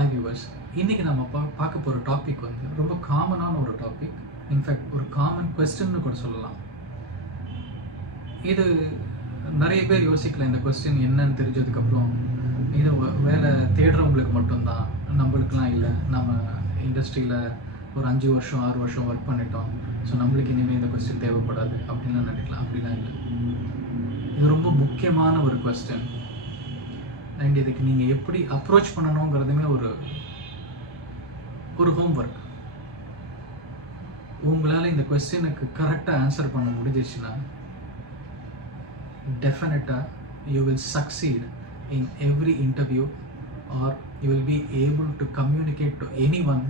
Hi viewers, இன்றைக்கி நம்ம பார்க்க போகிற டாபிக் வந்து ரொம்ப காமனான ஒரு டாபிக். இன்ஃபேக்ட் ஒரு காமன் கொஸ்டின்னு கூட சொல்லலாம். இது நிறைய பேர் யோசிக்கலாம், இந்த கொஸ்டின் என்னன்னு தெரிஞ்சதுக்கப்புறம் இது வேலை தேடுறவங்களுக்கு மட்டும்தான், நம்மளுக்கெலாம் இல்லை. நம்ம இண்டஸ்ட்ரியில் ஒரு 5 வருஷம் 6 வருஷம் ஒர்க் பண்ணிட்டோம், ஸோ நம்மளுக்கு இனிமேல் இந்த கொஸ்டின் தேவைப்படாது அப்படின்லாம் நினைக்கலாம். அப்படிலாம் இல்லை. இது ரொம்ப முக்கியமான ஒரு கொஸ்டின். அண்ட் இதுக்கு நீங்கள் எப்படி அப்ரோச் பண்ணணுங்கிறதுமே ஒரு ஹோம்ஒர்க். உங்களால் இந்த கொஸ்டினுக்கு கரெக்டாக ஆன்சர் பண்ண முடிஞ்சிச்சுன்னா டெஃபினட்டாக you will succeed in every interview are you will be able to communicate to any one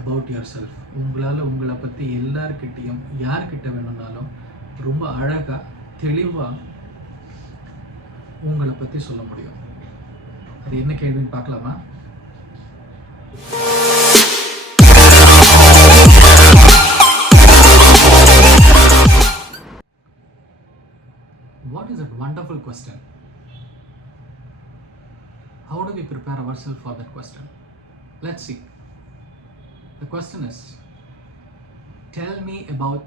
about your self. உங்களால் உங்களை பற்றி எல்லார்கிட்டையும் யார்கிட்ட வேணும்னாலும் ரொம்ப அழகாக தெளிவாக உங்களை பற்றி சொல்ல முடியும். அது என்ன கேள்வின்னு பார்க்கலாமா? What is that wonderful question? How do we prepare ourselves for that question? Let's see. The question is, tell me about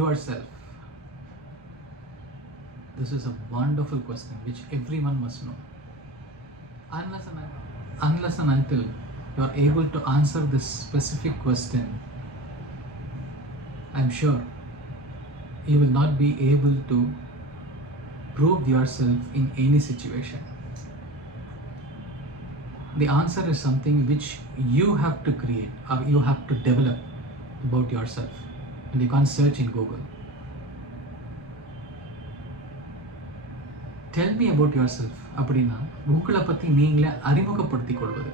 yourself. This is a wonderful question which everyone must know. Unless and until you are able to answer this specific question, I'm sure you will not be able to prove yourself in any situation. The answer is something which you have to create or you have to develop about yourself, and you can't search in Google. Tell me about yourself அப்படின்னா உங்களை பற்றி நீங்களே அறிமுகப்படுத்திக் கொள்வது.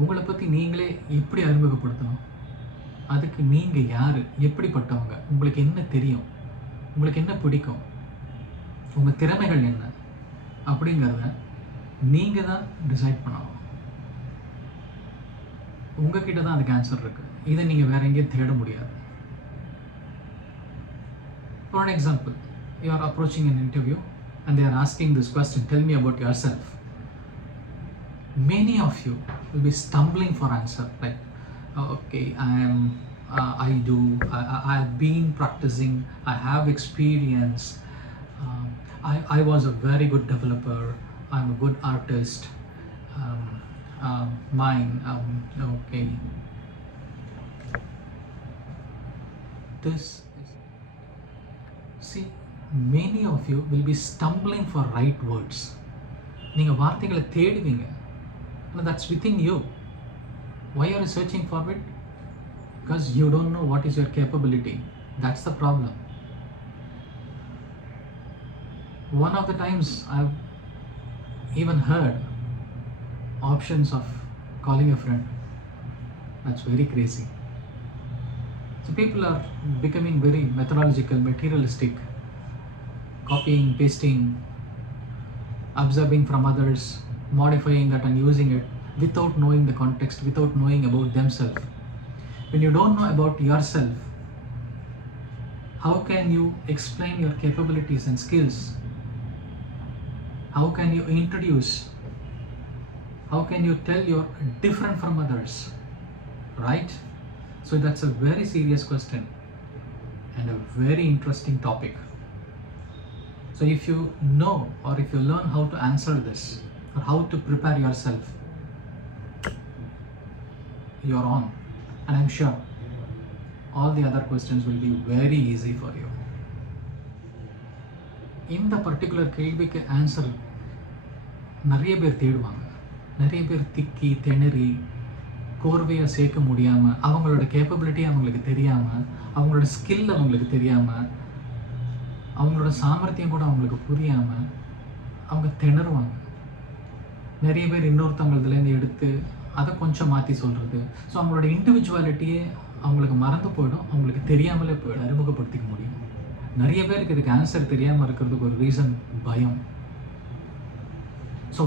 உங்களை பற்றி நீங்களே எப்படி அறிமுகப்படுத்தணும்? அதுக்கு நீங்கள் யார், எப்படிப்பட்டவங்க, உங்களுக்கு என்ன தெரியும், உங்களுக்கு என்ன பிடிக்கும், உங்கள் திறமைகள் என்ன அப்படிங்கிறத நீங்கள் தான் டிசைட் பண்ணணும். உங்ககிட்ட தான் அதுக்கு ஆன்சர் இருக்குது. இதை நீங்கள் வேற எங்கேயும் தேட முடியாது. For an example, you are approaching an interview and they are asking this question, tell me about yourself. Many of you will be stumbling for answer, like okay, I have been practicing, I have experience, I was a very good developer, I'm a good artist, okay. See, many of you will be stumbling for right words. நீங்கள் வார்த்தைகளை தேடுவீங்க, and that's within you. Why are you searching for it? Because you don't know what is your capability. That's the problem. One of the times I've even heard options of calling a friend. That's very crazy. So people are becoming very methodological, materialistic, copying, pasting, observing from others, modifying that and using it without knowing the context, without knowing about themselves. When you don't know about yourself, how can you explain your capabilities and skills? How can you introduce? How can you tell you're different from others? Right? So that's a very serious question and a very interesting topic. So if you know or if you learn how to answer this or how to prepare yourself, you're on. And I'm sure all the other questions will be very easy for you. இந்த பர்டிகுலர் கேள்விக்கு ஆன்சர் நிறைய பேர் தேடுவாங்க. நிறைய பேர் திக்கி திணறி கோர்வையை சேர்க்க முடியாமல், அவங்களோட கேப்பபிலிட்டி அவங்களுக்கு தெரியாமல், அவங்களோட ஸ்கில் அவங்களுக்கு தெரியாமல், அவங்களோட சாமர்த்தியம் கூட அவங்களுக்கு புரியாமல் அவங்க திணறுவாங்க. நிறைய பேர் இன்னொருத்தவங்களதுலேருந்து எடுத்து அதை கொஞ்சம் மாற்றி சொல்கிறது. ஸோ அவங்களோட இண்டிவிஜுவாலிட்டியே அவங்களுக்கு மறந்து போயிடும், அவங்களுக்கு தெரியாமலே போயிடும். அறிமுகப்படுத்திக்க முடியும். நிறைய பேருக்கு இதுக்கு ஆன்சர் தெரியாமல் இருக்கிறதுக்கு ஒரு ரீசன் பயம். So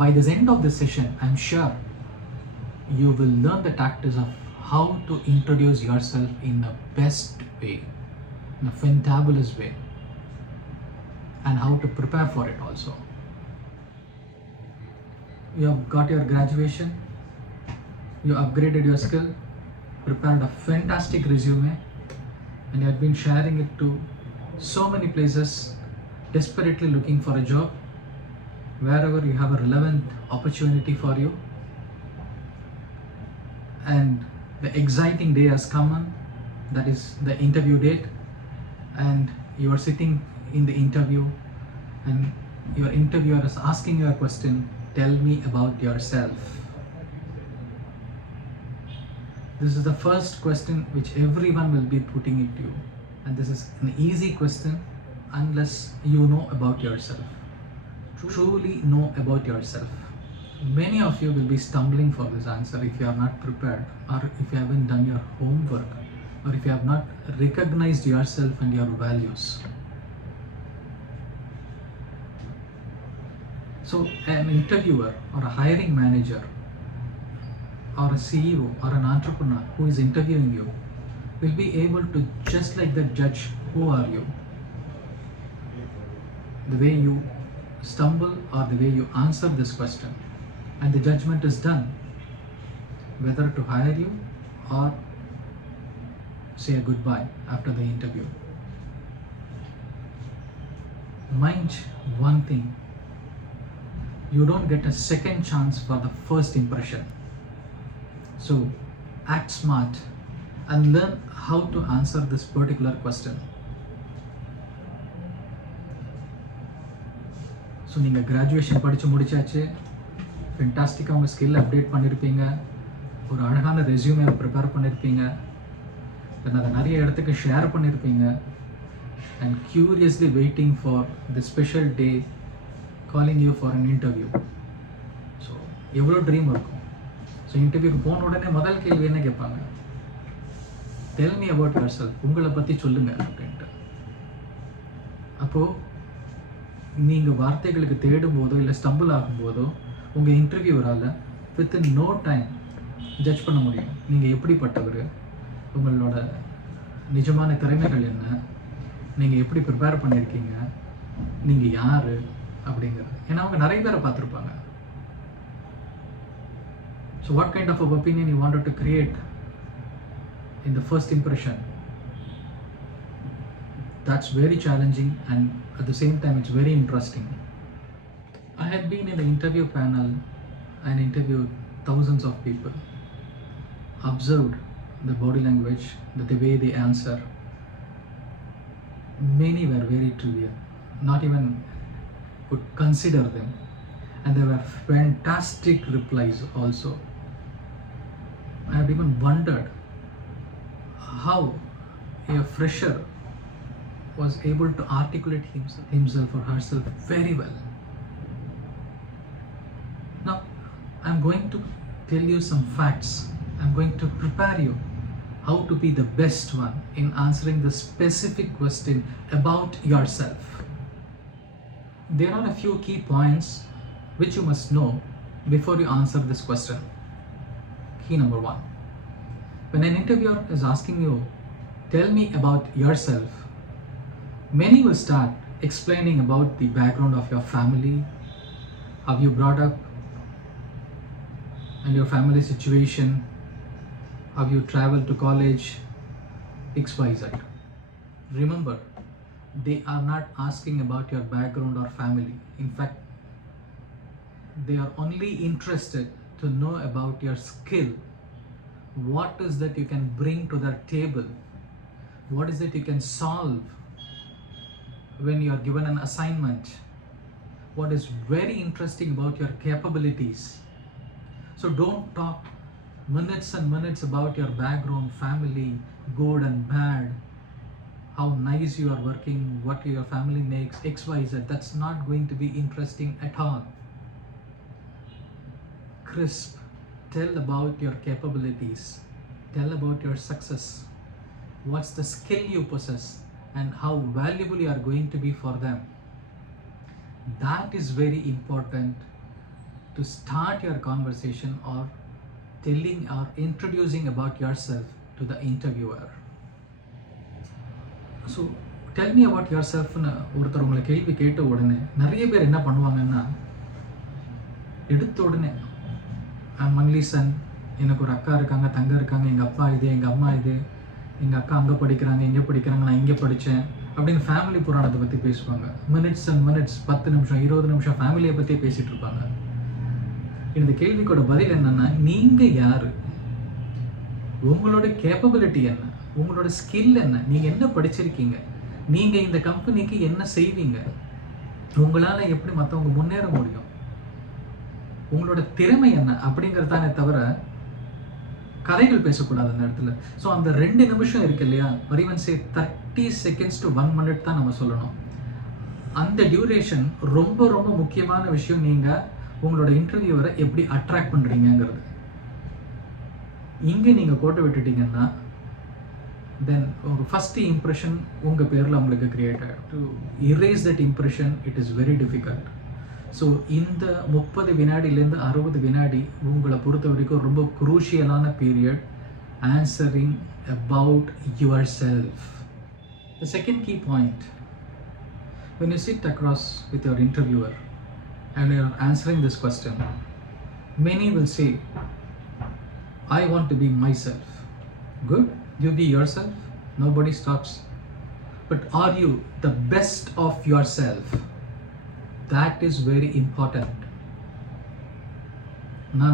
by this end of this session, I'm sure you will learn the tactics of how to introduce yourself in the best way, in a fantabulous way, and how to prepare for it also. You have got your graduation, You upgraded your skill, prepared a fantastic resume, and you have been sharing it to so many places, desperately looking for a job. Wherever you have a relevant opportunity for you, and the exciting day has come on, that is the interview date, and you are sitting in the interview and your interviewer is asking you a question, tell me about yourself. This is the first question which everyone will be putting it to you, and this is an easy question unless you know about yourself. Truly know about yourself. Many of you will be stumbling for this answer if you are not prepared, or if you haven't done your homework, or if you have not recognized yourself and your values. So an interviewer or a hiring manager or a CEO or an entrepreneur who is interviewing you will be able to just like that judge who are you. The way you stumble or the way you answer this question, and the judgment is done whether to hire you or say a goodbye after the interview. Mind one thing, you don't get a second chance for the first impression. So act smart and learn how to answer this particular question. So நீங்கள் கிராஜுவேஷன் படித்து முடிச்சாச்சு, ஃபென்டாஸ்டிக்காக உங்கள் skill update பண்ணியிருப்பீங்க, ஒரு அழகான resume prepare பண்ணியிருப்பீங்க, தென் அதை நிறைய இடத்துக்கு ஷேர் பண்ணியிருப்பீங்க, and curiously waiting for the special day calling you for an interview. So எவ்வளோ ட்ரீம் இருக்கும். ஸோ இன்டர்வியூக்கு போன உடனே முதல் கேள்வி என்ன கேட்பாங்க, tell me about yourself, உங்களை பற்றி சொல்லுங்கள் அப்படின்ட்டு. அப்போது நீங்கள் வார்த்தைகளுக்கு தேடும் போதோ இல்லை ஸ்டம்பிள் ஆகும்போதோ உங்கள் இன்டர்வியூவரால் வித்தின் நோ டைம் ஜட்ஜ் பண்ண முடியும் நீங்கள் எப்படிப்பட்டவர், உங்களோட நிஜமான திறமைகள் என்ன, நீங்கள் எப்படி ப்ரிப்பேர் பண்ணியிருக்கீங்க, நீங்கள் யார் அப்படிங்கிறது. ஏன்னா அவங்க நிறைய பேரை பார்த்துருப்பாங்க. So what kind of opinion you wanted to create in the first impression, that's very challenging, and at the same time it's very interesting. I had been in the interview panel and interviewed thousands of people, observed the body language, the way they answer. Many were very trivial, not even could consider them, and there were fantastic replies also. I have even wondered how a fresher was able to articulate himself or herself very well. Now, I'm going to tell you some facts. I'm going to prepare you how to be the best one in answering the specific question about yourself. There are a few key points which you must know before you answer this question. Key number 1. When an interviewer is asking you, tell me about yourself, many will start explaining about the background of your family, how you brought up, and your family situation, how you traveled to college, XYZ. Remember, they are not asking about your background or family. In fact, they are only interested to know about your skill. What is that you can bring to their table? What is it you can solve when you are given an assignment? What is very interesting about your capabilities? So don't talk minutes and minutes about your background, family, good and bad, how nice you are working, what your family makes, XYZ. That's not going to be interesting at all. Crisp, tell about your capabilities, tell about your success, what's the skill you possess, and how valuable you are going to be for them. That is very important to start your conversation or telling or introducing about yourself to the interviewer. So tell me about yourself னு ஒருத்தர் உங்களை கேள்வி கேட்ட உடனே நிறைய பேர் என்ன பண்ணுவாங்கன்னா, எடுத்த உடனே I'm only son, எனக்கு ஒரு அக்கா இருக்காங்க, தங்க இருக்காங்க, எங்கள் அப்பா இது, எங்கள் அம்மா இது, எங்கள் அக்கா அங்கே படிக்கிறாங்க, இங்கே படிக்கிறாங்க, நான் இங்கே படித்தேன் அப்படின்னு ஃபேமிலி புராணத்தை பற்றி பேசுவாங்க. மினிட்ஸ் அண்ட் மினிட்ஸ், 10 நிமிஷம் 20 நிமிஷம் ஃபேமிலியை பற்றியே பேசிகிட்டு இருப்பாங்க. இந்த கேள்விக்கோட பதில் என்னென்னா, நீங்கள் யார், உங்களோட கேப்பபிலிட்டி என்ன, உங்களோட ஸ்கில் என்ன, நீங்கள் என்ன படிச்சிருக்கீங்க, நீங்கள் இந்த கம்பெனிக்கு என்ன செய்வீங்க, உங்களால் எப்படி மற்றவங்க முன்னேற முடியும், உங்களோட திறமை என்ன அப்படிங்கிறதானே தவிர கதைகள் பேசக்கூடாது அந்த இடத்துல. ஸோ அந்த 2 நிமிஷம் இருக்கு இல்லையா, even say 30 seconds to 1 minute தான் நம்ம சொல்லணும். அந்த டியூரேஷன் ரொம்ப ரொம்ப முக்கியமான விஷயம். நீங்கள் உங்களோட இன்டர்வியூவரை எப்படி அட்ராக்ட் பண்ணுறீங்கிறது. இங்கே நீங்கள் கோட்டை விட்டுட்டீங்கன்னா தென் உங்கள் ஃபஸ்ட்டு இம்ப்ரெஷன் உங்கள் பேரில் உங்களுக்கு கிரியேட் ஆகிடும். To erase that impression it is very difficult. So இந்த 30 வினாடிலேருந்து 60 வினாடி உங்களை பொறுத்த வரைக்கும் ரொம்ப குரூஷியலான period answering about yourself. The second key point, when you sit across with your interviewer and you are answering this question, many will say, I want to be myself. Good, you be yourself, nobody stops. But are you the best of yourself? That is very important.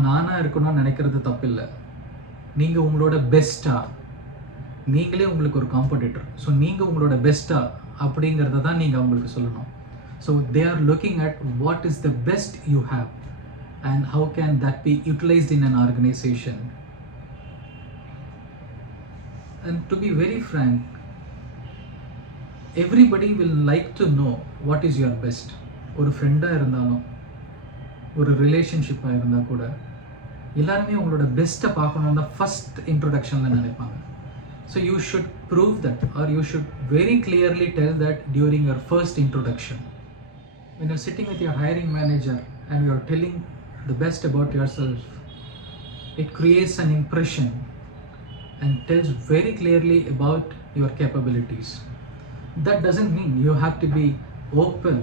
நானா இருக்கணும்னு நினைக்கிறது தப்பில்லை. நீங்கள் உங்களோட பெஸ்ட்டா, நீங்களே உங்களுக்கு ஒரு காம்படிட்டர். ஸோ நீங்கள் உங்களோட பெஸ்ட்டா அப்படிங்கிறத தான் நீங்கள் அவங்களுக்கு சொல்லணும். So they are looking at what is the best you have and how can that B utilised in an organisation. And to be very frank, everybody will like to know what is your best. ஒரு ஃப்ரெண்டாக இருந்தாலும், ஒரு ரிலேஷன்ஷிப்பாக இருந்தால் கூட எல்லாருமே உங்களோட பெஸ்ட்டை பார்க்கணுன்னு தான் ஃபஸ்ட் இன்ட்ரொடக்ஷனில் நினைப்பாங்க. So you should prove that are you should very clearly tell that during your first introduction. When you're sitting with your hiring manager and you're telling the best about yourself, it creates an impression and tells very clearly about your capabilities. That doesn't mean you have to be open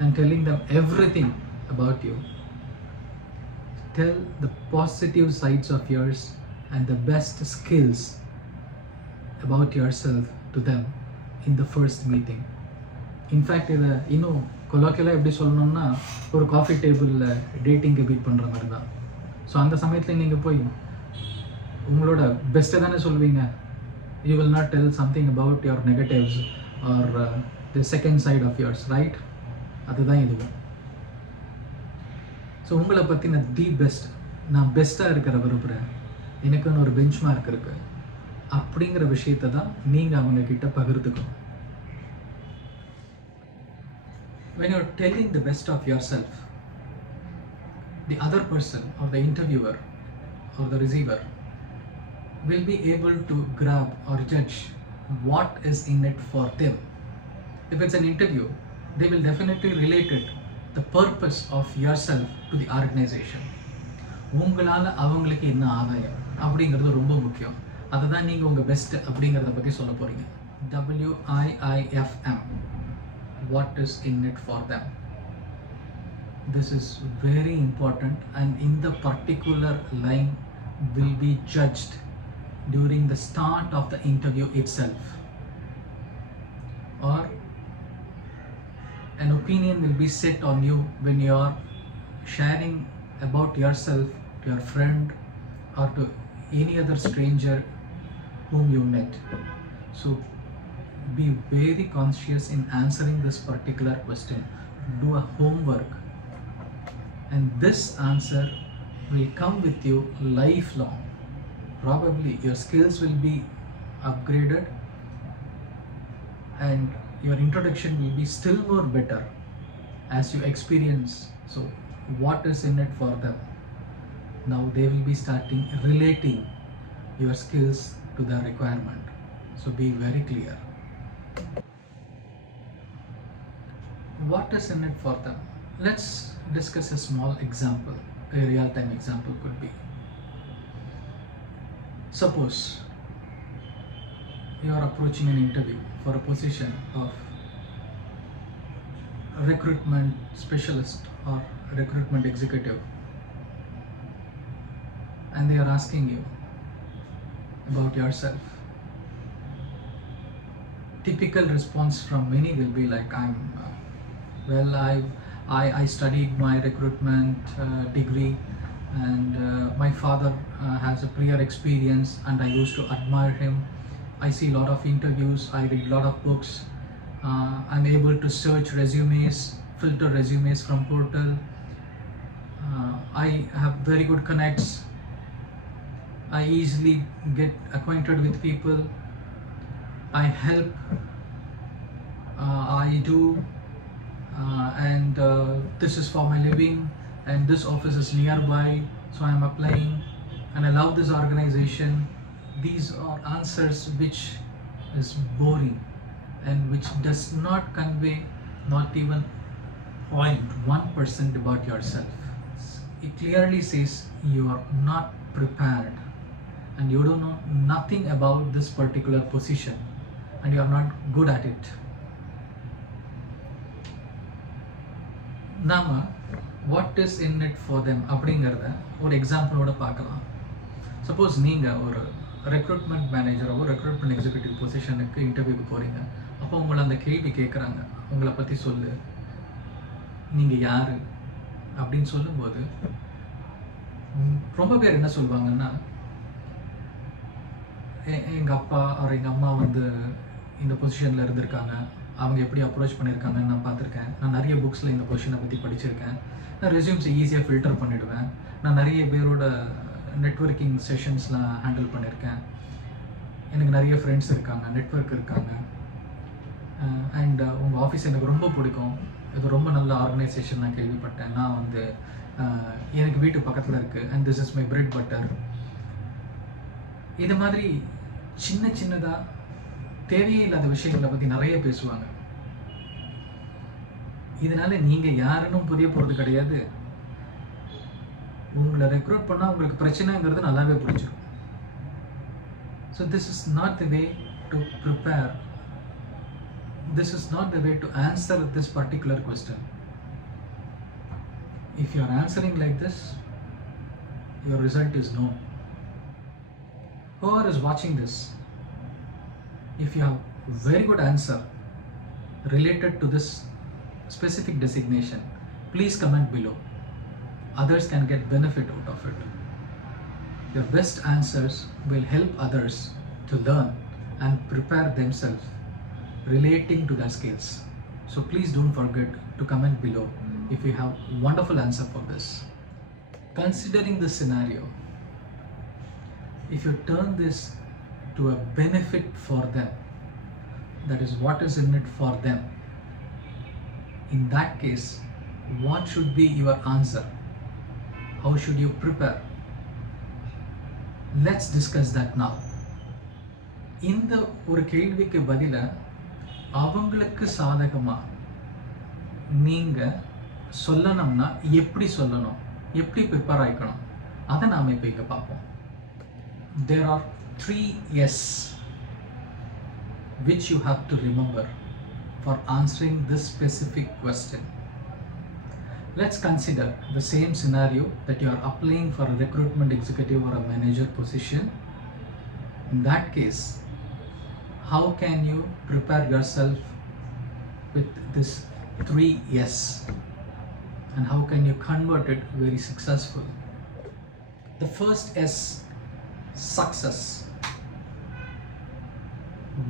and telling them everything about you. Tell the positive sides of yours and the best skills about yourself to them in the first meeting. In fact, இதை இன்னும் கொலோக்கியலாக எப்படி சொல்லணும்னா, ஒரு காஃபி டேபிளில் டேட்டிங்கை பீட் பண்ணுற மாதிரி தான். ஸோ அந்த சமயத்தில் நீங்கள் போய் உங்களோட பெஸ்ட்டை தானே சொல்வீங்க. You will not tell something about your negatives or the second side of yours, right? அதுதான் இதுவும். ஸோ உங்களை பற்றின தி பெஸ்ட், நான் பெஸ்ட்டாக இருக்கிற விரும்புகிறேன், எனக்குன்னு ஒரு பெஞ்ச் மார்க் இருக்குது அப்படிங்கிற விஷயத்தை தான் நீங்கள் அவங்கக்கிட்ட பகிர்ந்துக்கணும். When you're telling the best of yourself, the other person or the interviewer or the receiver will be able to grab or judge what is in it for them. If it's an interview, they will definitely relate it, the purpose of yourself, to the organization. உங்களால் அவங்களுக்கு என்ன ஆதாயம் அப்படிங்கிறது ரொம்ப முக்கியம். அதை தான் நீங்கள் உங்கள் பெஸ்ட் அப்படிங்கிறத பற்றி சொல்ல போகிறீங்க. WIIFM, what is in it for them. This is very important, and in the particular line will be judged during the start of the interview itself, or an opinion will be set on you when you are sharing about yourself to your friend or to any other stranger whom you met. So be very conscious in answering this particular question. Do a homework, and this answer will come with you lifelong. Probably your skills will be upgraded and your introduction will be still more better as you experience. So what is in it for them? Now they will be starting relating your skills to the requirement. So be very clear. What is in it for them? Let's discuss a small example. A real-time example could be, suppose you are approaching an interview for a position of recruitment specialist or recruitment executive, and they are asking you about yourself, typical response from many will be like, I studied my recruitment degree, and my father has a prior experience and I used to admire him. I see a lot of interviews, I read a lot of books, I'm able to search resumes, filter resumes from portal. I have very good connects. I easily get acquainted with people. I help. I do, and this is for my living. And this office is nearby, so I am applying. And I love this organization. These are answers which is boring and which does not convey not even 0.1% about yourself. It clearly says you are not prepared and you don't know nothing about this particular position and you are not good at it. நாம what is in it for them அப்படிங்கிறத ஒரு எக்ஸாம்பிளோட பார்க்கலாம். சப்போஸ் நீங்கள் ஒரு ரெக்ரூட்மெண்ட் மேனேஜரோ recruitment executive பொசிஷனுக்கு இன்டர்வியூக்கு போகிறீங்க. அப்போ உங்களை அந்த கேள்வி கேட்குறாங்க, உங்களை பற்றி சொல்லு, நீங்கள் யார் அப்படின்னு சொல்லும்போது ரொம்ப பேர் என்ன சொல்லுவாங்கன்னா, எங்கள் அப்பா அவர் எங்கள் அம்மா வந்து இந்த பொசிஷனில் இருந்திருக்காங்க, அவங்க எப்படி அப்ரோச் பண்ணியிருக்காங்கன்னு நான் பார்த்துருக்கேன், நான் நிறைய புக்ஸில் இந்த பொசிஷனை பற்றி படிச்சிருக்கேன், நான் ரெஸ்யூம்ஸை ஈஸியாக ஃபில்டர் பண்ணிவிடுவேன், நான் நிறைய பேரோட நெட்வொர்க்கிங் செஷன்ஸ்லாம் ஹேண்டில் பண்ணியிருக்கேன், எனக்கு நிறைய ஃப்ரெண்ட்ஸ் இருக்காங்க, நெட்வொர்க் இருக்காங்க, அண்ட் உங்கள் ஆஃபீஸ் எனக்கு ரொம்ப பிடிக்கும், இது ரொம்ப நல்ல ஆர்கனைசேஷன் நான் கேள்விப்பட்டேன், நான் வந்து எனக்கு வீட்டு பக்கத்தில் இருக்குது and this is my bread butter. இது மாதிரி சின்ன சின்னதாக தேவையே இல்லாத விஷயங்களை பற்றி நிறைய பேசுவாங்க. இதனால நீங்கள் யாருன்னு புரிய போகிறது கிடையாது. உங்களை ரெக்ரூட் பண்ணால் உங்களுக்கு பிரச்சனைங்கிறது நல்லாவே புரிஞ்சிடும். So this is not the way to prepare. This is not the way to answer this particular question. If you are answering like this, your result is no. Whoever is watching this, if you have very good answer related to this specific designation, please comment below. Others can get benefit out of it. Your best answers will help others to learn and prepare themselves relating to their skills. So please don't forget to comment below if you have wonderful answer for this. Considering this scenario, if you turn this to a benefit for them, that is what is in it for them, in that case, what should be your answer? How should you prepare? Let's discuss that now. இந்த ஒரு கேள்விக்கு பதிலா அவங்களுக்கு சாதகமாக நீங்கள் சொல்லணும்னா எப்படி சொல்லணும், எப்படி ப்ரிப்பேர் ஆகிக்கணும், அதை நாம் இப்போ இங்கே பார்ப்போம். There are 3 yes which you have to remember for answering this specific question. Let's consider the same scenario that you are applying for a recruitment executive or a manager position. In that case, how can you prepare yourself with this 3 yes and how can you convert it very successful? The first S, success.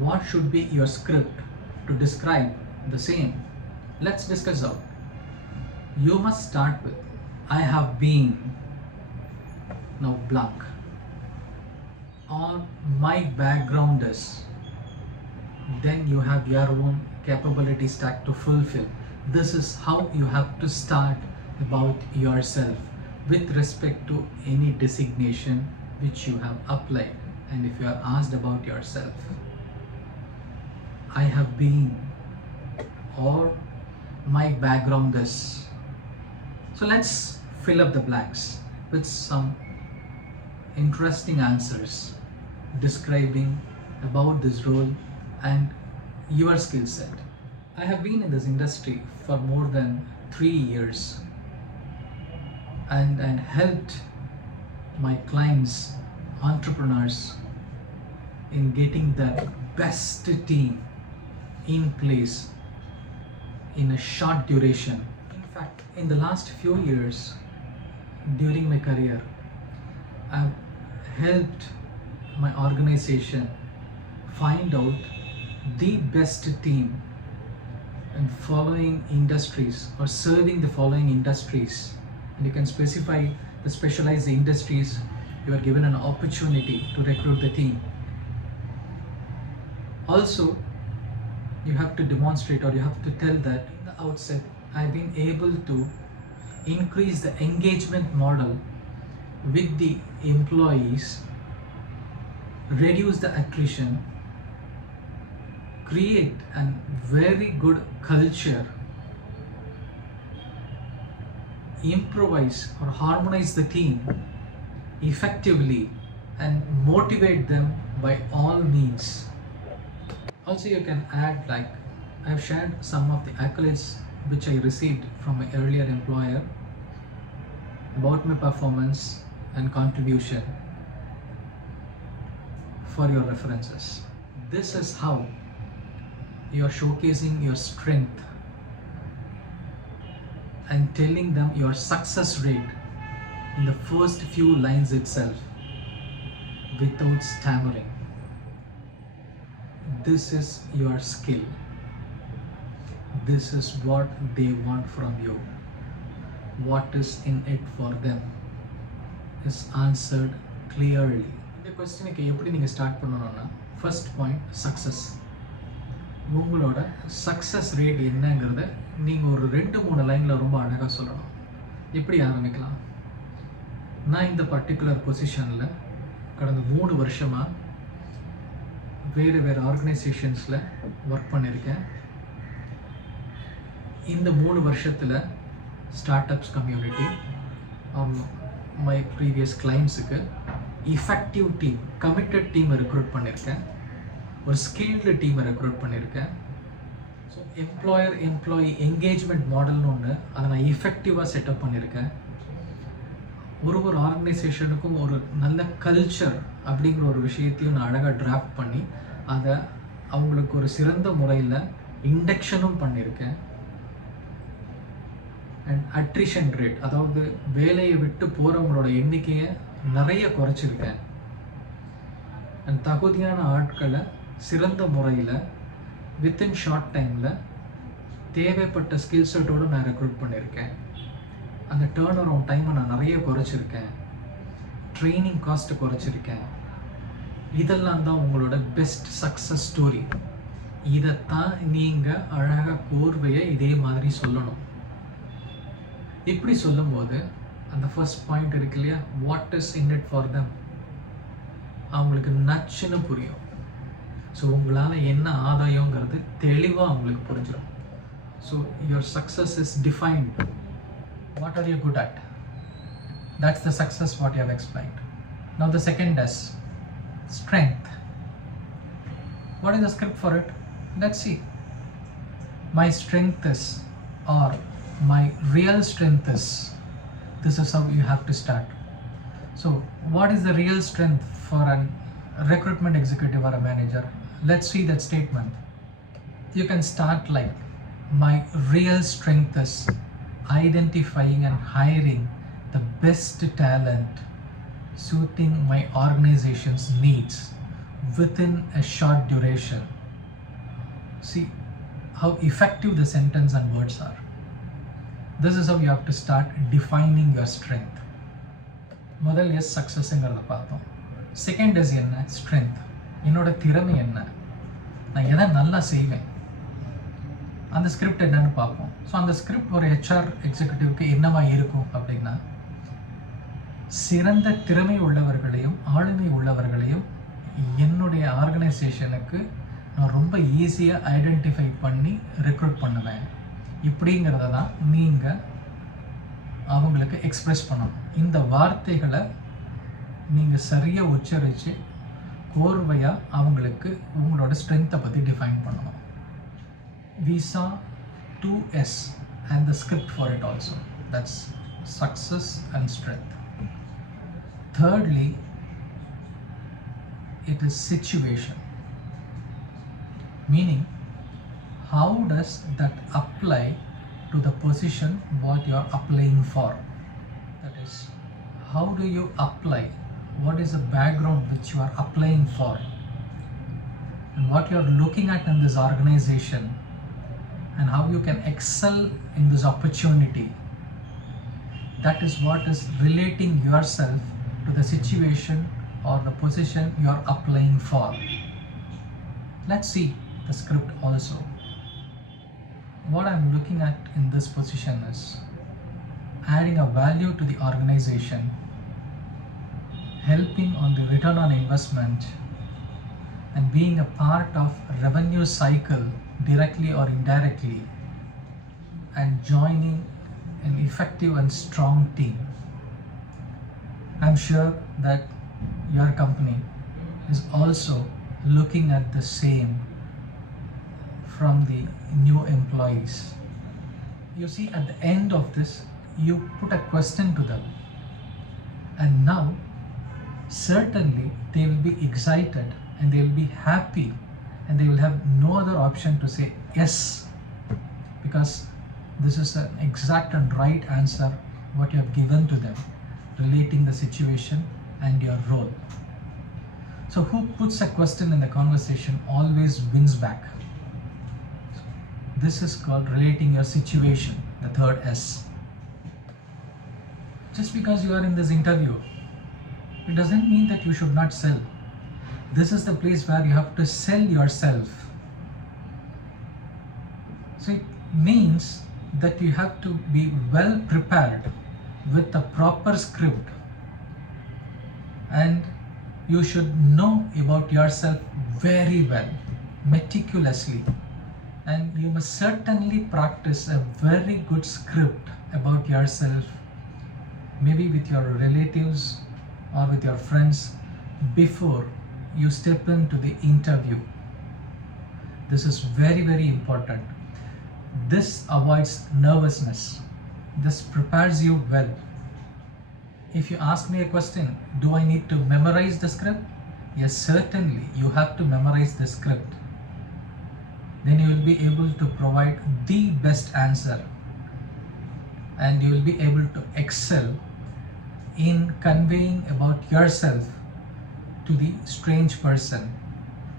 What should be your script to describe the same? Let's discuss out. You must start with I have been, now blank, or my background is, then you have your own capability stack to fulfill. This is how you have to start about yourself with respect to any designation which you have applied. And if you are asked about yourself, I have been, or my background is. So let's fill up the blanks with some interesting answers describing about this role and your skill set. I have been in this industry for more than 3 years and helped my clients, entrepreneurs, in getting the best team in place in a short duration. In fact, in the last few years during my career, I've helped my organization find out the best team in following industries or serving the following industries, and you can specify the specialized industries. You are given an opportunity to recruit the team. Also, you have to demonstrate, or you have to tell that in the outset, I've been able to increase the engagement model with the employees, reduce the attrition, create a very good culture, improvise or harmonize the team effectively, and motivate them by all means. Also, you can add, like, I've shared some of the accolades which I received from my earlier employer about my performance and contribution for your references. This is how you are showcasing your strength and telling them your success rate in the first few lines itself without stammering. This is your skill. This is what they want from you. What is in it for them is answered clearly. இந்த கொஸ்டினுக்கு எப்படி நீங்கள் ஸ்டார்ட் பண்ணணும்னா, first point success. உங்களோட success rate என்னங்கிறத நீங்கள் ஒரு 2-3 லைனில் ரொம்ப அழகாக சொல்லணும். எப்படி ஆரம்பிக்கலாம்? நான் இந்த பர்டிகுலர் பொசிஷனில் கடந்த 3 வருஷமாக வேறு ஆர்கனைசேஷன்ஸில் ஒர்க் பண்ணியிருக்கேன். இந்த 3 வருஷத்தில் startups community, my previous கிளைண்ட்ஸுக்கு இஃபெக்டிவ் டீம், கமிட்டட் டீமை ரெக்ரூட் பண்ணியிருக்கேன். ஒரு ஸ்கில்டு டீமை ரெக்ரூட் பண்ணியிருக்கேன். ஸோ எம்ப்ளாயி என்கேஜ்மெண்ட் மாடல்னு ஒன்று, அதை நான் இஃபெக்டிவாக செட்டப் பண்ணியிருக்கேன். ஒரு ஆர்கனைசேஷனுக்கும் ஒரு நல்ல கல்ச்சர் அப்படிங்கிற ஒரு விஷயத்தையும் நான் அழகாக டிராஃப்ட் பண்ணி அதை அவங்களுக்கு ஒரு சிறந்த முறையில் இண்டக்ஷனும் பண்ணியிருக்கேன். அண்ட் அட்ரிஷன் ரேட், அதாவது வேலையை விட்டு போகிறவங்களோட எண்ணிக்கையை நிறைய குறைச்சிருக்கேன். அண்ட் தகுதியான ஆட்களை சிறந்த முறையில் வித்தின் ஷார்ட் டைமில் தேவைப்பட்ட ஸ்கில் செட்டோடு நான் ரெக்ரூட் பண்ணியிருக்கேன். அந்த டேர்ன் அரவுண்ட் டைமை நான் நிறைய குறைச்சிருக்கேன். ட்ரைனிங் காஸ்ட்டு குறைச்சிருக்கேன். இதெல்லாம் தான் உங்களோட பெஸ்ட் சக்ஸஸ் ஸ்டோரி. இதைத்தான் நீங்கள் அழகாக கோர்வையை இதே மாதிரி சொல்லணும். இப்படி சொல்லும்போது அந்த ஃபர்ஸ்ட் பாயிண்ட் இருக்கு இல்லையா, what is in it for them, அவங்களுக்கு நச்சுன்னு புரியும். ஸோ உங்களால் என்ன ஆதாயங்கிறது தெளிவாக அவங்களுக்கு புரிஞ்சிடும். So your success is defined. What are you good at? That's the success what you have explained. Now the second is strength. What is the script for it? Let's see. My strength is, or my real strength is. This is how you have to start. So what is the real strength for a recruitment executive or a manager? Let's see that statement. You can start like, my real strength is identifying and hiring the best talent suiting my organization's needs within a short duration. See how effective the sentence and words are. This is how you have to start defining your strength. முதல் எஸ் சக்ஸஸ்ங்கிறத பார்த்தோம். Second is என்ன? ஸ்ட்ரென்த். என்னோட திறமை என்ன, நான் எதை நல்லா செய்வேன், அந்த ஸ்கிரிப்ட் என்னன்னு பார்ப்போம். ஸோ அந்த ஸ்கிரிப்ட் ஒரு ஹெச்ஆர் எக்ஸிக்யூட்டிவ்க்கு என்னவா இருக்கும் அப்படின்னா, சிறந்த திறமை உள்ளவர்களையும் ஆளுமை உள்ளவர்களையும் என்னுடைய ஆர்கனைசேஷனுக்கு நான் ரொம்ப ஈஸியாக ஐடென்டிஃபை பண்ணி ரெக்ரூட் பண்ணுவேன். இப்படிங்கிறத தான் நீங்கள் அவங்களுக்கு எக்ஸ்ப்ரெஸ் பண்ணணும். இந்த வார்த்தைகளை நீங்கள் சரியாக உச்சரித்து கோர்வையாக அவங்களுக்கு உங்களோட ஸ்ட்ரென்த்தை பற்றி டிஃபைன் பண்ணணும். We saw 2S and the script for it also. That's success and strength. Thirdly, it is situation. Meaning, how does that apply to the position what you are applying for? That is, how do you apply? What is the background which you are applying for? And what you are looking at in this organization, and how you can excel in this opportunity. That is what is relating yourself to the situation or the position you are applying for. Let's see the script also. What I'm looking at in this position is adding a value to the organization, helping on the return on investment, and being a part of revenue cycle directly or indirectly, and joining an effective and strong team. I'm sure that your company is also looking at the same from the new employees. You see, at the end of this, you put a question to them, and now certainly they will be excited and they will be happy, and they will have no other option to say yes, because this is an exact and right answer what you have given to them, relating the situation and your role. So who puts a question in the conversation always wins back. This is called relating your situation, the third S. Just because you are in this interview, it doesn't mean that you should not sell. This is the place where you have to sell yourself. So it means that you have to be well prepared with a proper script, and you should know about yourself very well, meticulously, and you must certainly practice a very good script about yourself, maybe with your relatives or with your friends, before you step into the interview. This is very, very important. This avoids nervousness. This prepares you well. If you ask me a question, do I need to memorize the script? Yes, certainly you have to memorize the script. Then you will be able to provide the best answer, and you will be able to excel in conveying about yourself to the strange person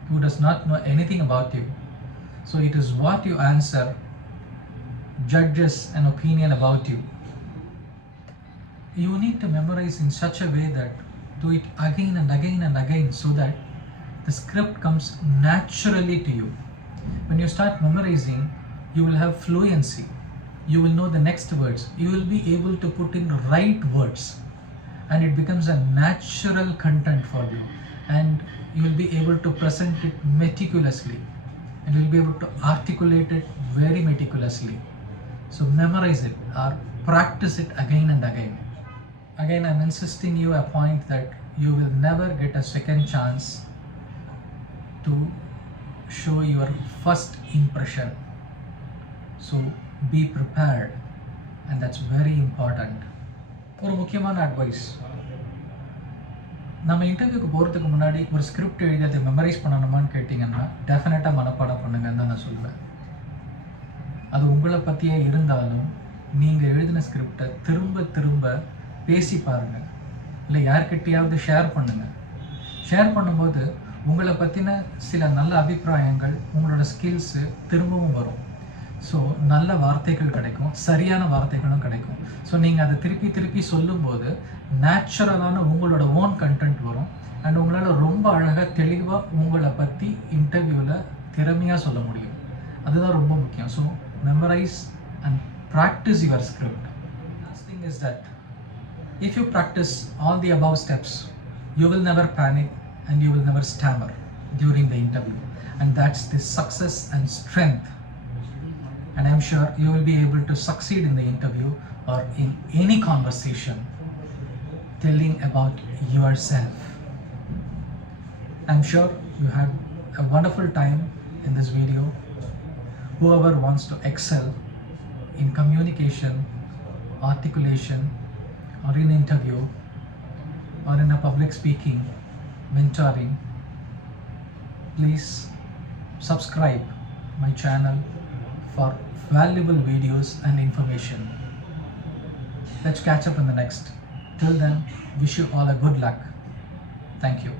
who does not know anything about you. So it is what you answer judges an opinion about you. You need to memorize in such a way that do it again and again and again, so that the script comes naturally to you. When you start memorizing, you will have fluency. You will know the next words. You will be able to put in right words, and it becomes a natural content for you, and you will be able to present it meticulously, and you will be able to articulate it very meticulously. So memorize it or practice it again and again. Again, I'm insisting you a point that you will never get a second chance to show your first impression. So be prepared, and that's very important. ஒரு முக்கியமான அட்வைஸ், நம்ம இன்டர்வியூக்கு போகிறதுக்கு முன்னாடி ஒரு ஸ்கிரிப்ட் எழுதி அதை மெமரைஸ் பண்ணணுமான்னு கேட்டிங்கன்னா டெஃபினட்டாக மனப்பாடம் பண்ணுங்கன்னு தான் நான் சொல்லுவேன். அது உங்களை பற்றியே இருந்தாலும் நீங்கள் எழுதின ஸ்கிரிப்டை திரும்ப திரும்ப பேசி பாருங்கள், இல்லை யார்கிட்டையாவது ஷேர் பண்ணுங்கள். ஷேர் பண்ணும்போது உங்களை பற்றின சில நல்ல அபிப்பிராயங்கள், உங்களோட ஸ்கில்ஸு திரும்பவும் வரும். ஸோ நல்ல வார்த்தைகள் கிடைக்கும், சரியான வார்த்தைகளும் கிடைக்கும். ஸோ நீங்கள் அதை திருப்பி திருப்பி சொல்லும்போது நேச்சுரலான உங்களோட ஓன் கண்டென்ட் வரும், அண்ட் உங்களால் ரொம்ப அழகாக தெளிவாக உங்களை பற்றி இன்டர்வியூவில் திறமையாக சொல்ல முடியும். அதுதான் ரொம்ப முக்கியம். So memorise and practice your script. Last thing is that if you practice all the above steps, you will never panic and you will never stammer during the interview, and that's the success and strength. And I'm sure you will be able to succeed in the interview or in any conversation telling about yourself. I'm sure you had a wonderful time in this video. Whoever wants to excel in communication, articulation, or in interview, or in a public speaking, mentoring, please subscribe my channel for valuable videos and information. Let's catch up in the next. Till then, wish you all a good luck. Thank you.